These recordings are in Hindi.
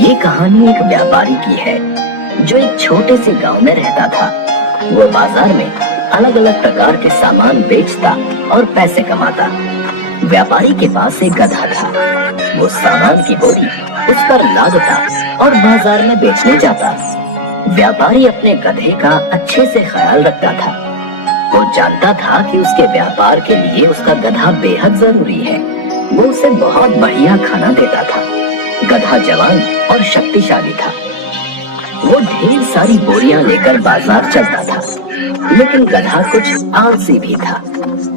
ये कहानी एक व्यापारी की है जो एक छोटे से गांव में रहता था। वो बाजार में अलग अलग प्रकार के सामान बेचता और पैसे कमाता। व्यापारी के पास एक गधा था। वो सामान की बोरी उस पर लादता और बाजार में बेचने जाता। व्यापारी अपने गधे का अच्छे से ख्याल रखता था। वो जानता था कि उसके व्यापार के लिए उसका गधा बेहद जरूरी है। वो उसे बहुत बढ़िया खाना देता था। गधा जवान और शक्तिशाली था। वो ढेर सारी बोरियां लेकर बाजार चलता था, लेकिन गधा कुछ आलसी भी था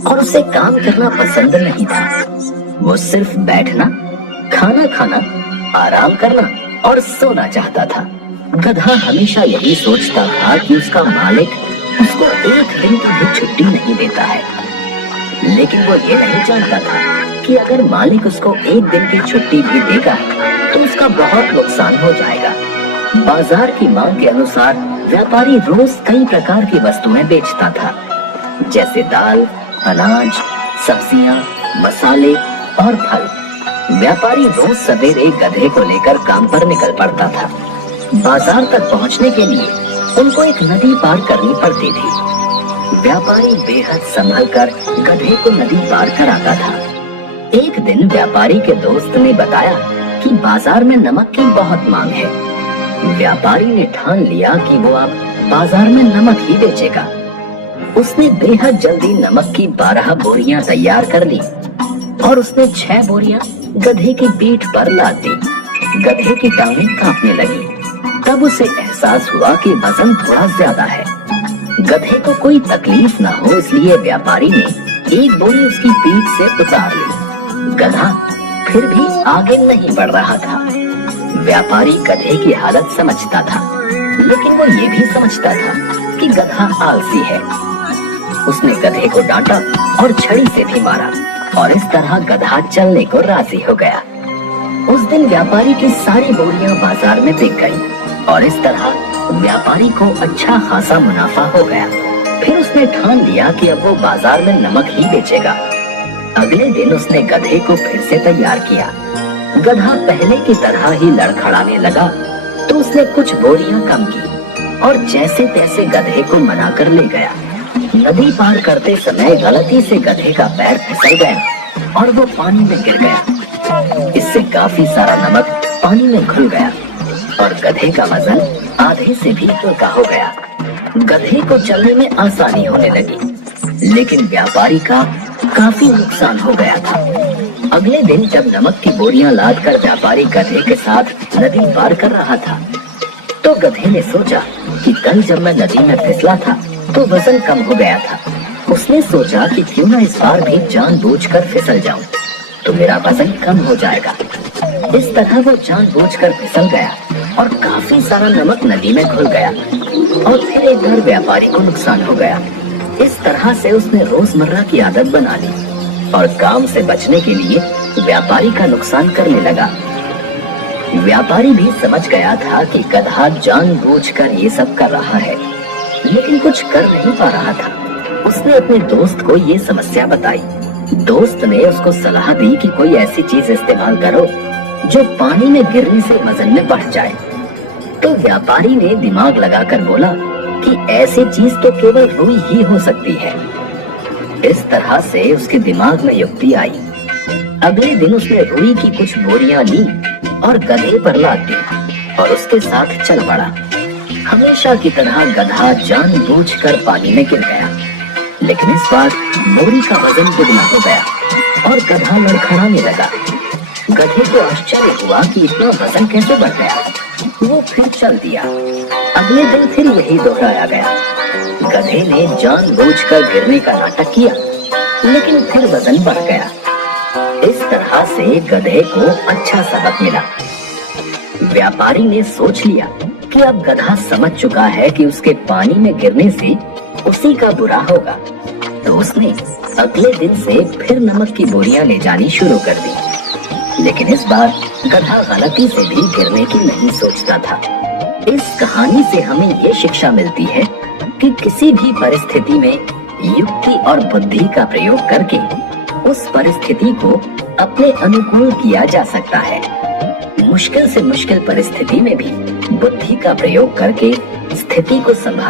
और उसे काम करना पसंद नहीं था। वो सिर्फ बैठना, खाना खाना, आराम करना और सोना चाहता था। गधा हमेशा यही सोचता था कि उसका मालिक उसको एक दिन की भी छुट्टी नहीं देता है, लेकिन वो ये नहीं जानता था कि अगर मालिक उसको एक दिन की छुट्टी भी देगा तो उसका बहुत नुकसान हो जाएगा। बाजार की मांग के अनुसार व्यापारी रोज कई प्रकार की वस्तुएं बेचता था, जैसे दाल, अनाज, सब्जियां, मसाले और फल। व्यापारी रोज सवेरे गधे को लेकर काम पर निकल पड़ता था। बाजार तक पहुंचने के लिए उनको एक नदी पार करनी पड़ती थी। व्यापारी बेहद संभल कर गधे को नदी पार कराता था। एक दिन व्यापारी के दोस्त ने बताया कि बाजार में नमक की बहुत मांग है। व्यापारी ने ठान लिया कि वो अब बाजार में नमक ही बेचेगा। उसने बेहद जल्दी नमक की 12 बोरियां तैयार कर ली और उसने 6 बोरियां गधे की पीठ पर लाद दी। गधे की टांगें कांपने लगी। तब उसे एहसास हुआ कि वजन थोड़ा ज्यादा है। गधे को कोई तकलीफ न हो इसलिए व्यापारी ने एक बोरी उसकी पीठ से उतार ली। गधा फिर भी आगे नहीं बढ़ रहा था। व्यापारी गधे की हालत समझता था, लेकिन वो ये भी समझता था कि गधा आलसी है। उसने गधे को डांटा और छड़ी से भी मारा और इस तरह गधा चलने को राजी हो गया। उस दिन व्यापारी की सारी बोरियां बाजार में बिक गईं और इस तरह व्यापारी को अच्छा खासा मुनाफा हो गया। फिर उसने ठान लिया कि अब वो बाजार में नमक ही बेचेगा। अगले दिन उसने गधे को फिर से तैयार किया। गधा पहले की तरह ही लड़खड़ाने लगा तो उसने कुछ बोरियां कम की और जैसे तैसे गधे को मनाकर ले गया। नदी पार करते समय गलती से गधे का पैर फिसल गया और वो पानी में गिर गया। इससे काफी सारा नमक पानी में घुल गया और गधे का वजन आधे से भी हल्का हो गया। गधे को चलने में आसानी होने लगी, लेकिन व्यापारी का काफी नुकसान हो गया था। अगले दिन जब नमक की बोरियां लादकर व्यापारी गधे के साथ नदी पार कर रहा था, तो गधे ने सोचा कि कल जब मैं नदी में फिसला था तो वजन कम हो गया था। उसने सोचा कि क्यों ना इस बार भी जानबूझकर फिसल जाऊं तो मेरा वजन कम हो जाएगा। इस तरह वो जानबूझकर फिसल गया और काफी सारा नमक नदी में घुल गया और फिर एक बार व्यापारी को नुकसान हो गया। इस तरह से उसने रोजमर्रा की आदत बना ली और काम से बचने के लिए व्यापारी का नुकसान करने लगा। व्यापारी भी समझ गया था कि गधा जानबूझकर ये सब कर रहा है, लेकिन कुछ कर नहीं पा रहा था। उसने अपने दोस्त को ये समस्या बताई। दोस्त ने उसको सलाह दी कि कोई ऐसी चीज इस्तेमाल करो जो पानी में गिरने से वजन में बढ़ जाए। तो व्यापारी ने दिमाग लगाकर बोला कि ऐसी चीज तो केवल रुई ही हो सकती है। इस तरह से उसके दिमाग में युक्ति आई। अगले दिन उसने रुई की कुछ बोरियां ली और गधे पर लाद दी और उसके साथ चल पड़ा। हमेशा की तरह गधा जानबूझकर पानी में गिर गया, लेकिन इस बार बोरी का वजन दुगना हो गया और गधा लड़खड़ाने लगा। गधे को आश्चर्य हुआ कि इतना वजन कैसे बढ़ गया। वो फिर चल दिया। अगले दिन फिर यही दोहराया गया। गधे ने जानबूझकर गिरने का नाटक किया, लेकिन फिर वजन बढ़ गया। इस तरह से गधे को अच्छा सबक मिला। व्यापारी ने सोच लिया कि अब गधा समझ चुका है कि उसके पानी में गिरने से उसी का बुरा होगा, तो उसने अगले दिन से फिर नमक की बोरियां ले जानी शुरू कर दी। लेकिन इस बार गधा गलती से भी गिरने की नहीं सोचता था। इस कहानी से हमें ये शिक्षा मिलती है कि किसी भी परिस्थिति में युक्ति और बुद्धि का प्रयोग करके उस परिस्थिति को अपने अनुकूल किया जा सकता है। मुश्किल से मुश्किल परिस्थिति में भी बुद्धि का प्रयोग करके स्थिति को संभाल